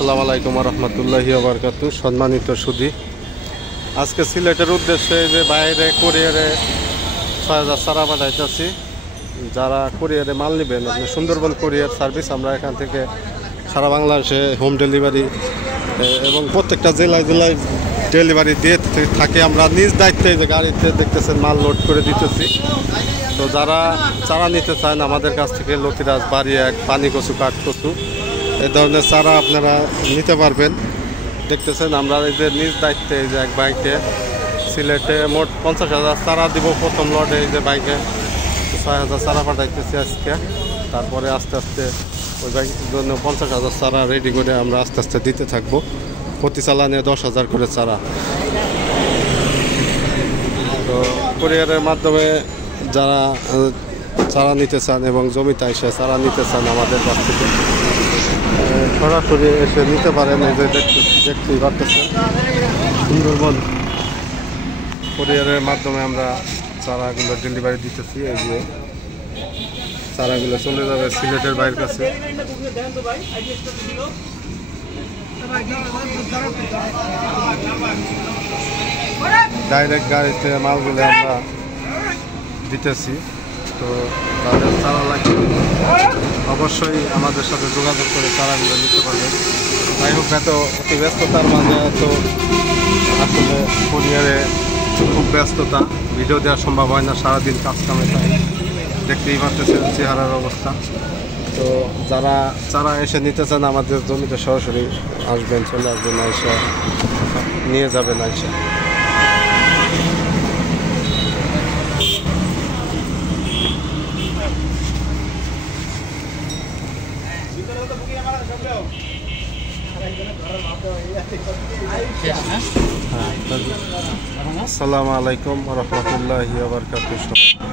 আসসালামু আলাইকুম রহমতুল্লাহি ওয়া বারাকাতুহু। সম্মানিত সুধী, আজকে সিলেটের উদ্দেশ্যে যে বাইরে কুরিয়ারে ৬,০০০ চারা পাঠাইতেছি। যারা কুরিয়ারে মাল নেবেন, আপনি সুন্দরবন কুরিয়ার সার্ভিস, আমরা এখান থেকে সারা বাংলাদেশে হোম ডেলিভারি এবং প্রত্যেকটা জেলায় জেলায় ডেলিভারি দিয়ে থাকে। আমরা নিজ দায়িত্বে যে গাড়িতে দেখতেছেন মাল লোড করে দিতেছি। তো যারা চারা নিতে চান আমাদের কাছ থেকে লতিরাজ, বাড়ি এক, পানি কচু, কাঠ কচু এই ধরনের চারা আপনারা নিতে পারবেন। দেখতেছেন আমরা এই যে নিজ দায়িত্বে এই যে এক বাইকে সিলেটে মোট ৫০,০০০ চারা দিব প্রথম লটে। এই যে বাইকে ৬,০০০ চারা পাঠাইতেছি আজকে। তারপরে আস্তে আস্তে ওই বাইকের জন্য ৫০,০০০ চারা রেডি করে আমরা আস্তে আস্তে দিতে থাকবো। প্রতি চালানে ১০,০০০ করে চারা। তো কুরিয়ারের মাধ্যমে যারা চারা নিতে চান এবং জমিতে এসে চারা নিতে চান আমাদের কাছ থেকে সরাসরি এসে নিতে পারেন। এই যে দেখতেই পারতেছেন সুন্দরবন কুরিয়ারের মাধ্যমে আমরা চারাগুলো ডেলিভারি দিতেছি। এই যে চারাগুলো চলে যাবে সিলেটের বাইরের কাছে। ডাইরেক্ট গাড়িতে মালগুলো আমরা দিতেছি। তো তাদের চারা লাগবে অবশ্যই আমাদের সাথে যোগাযোগ করে চারাগুলো নিতে পারবেন। যাই হোক, এত ব্যস্ততার মাঝে এত আসলে কুরিয়ারে খুব ব্যস্ততা, ভিডিও দেওয়া সম্ভব হয় না, সারাদিন কাজ কামে থাকে। দেখতেই পারতেছেন চেহারার অবস্থা। তো যারা চারা এসে নিতে চান আমাদের জমিতে সরাসরি আসবেন, চলে আসবেন, এসে নিয়ে যাবেন এসে। আসসালামু আলাইকুম রহমতুল্লাহি ওয়া বারাকাতুহু।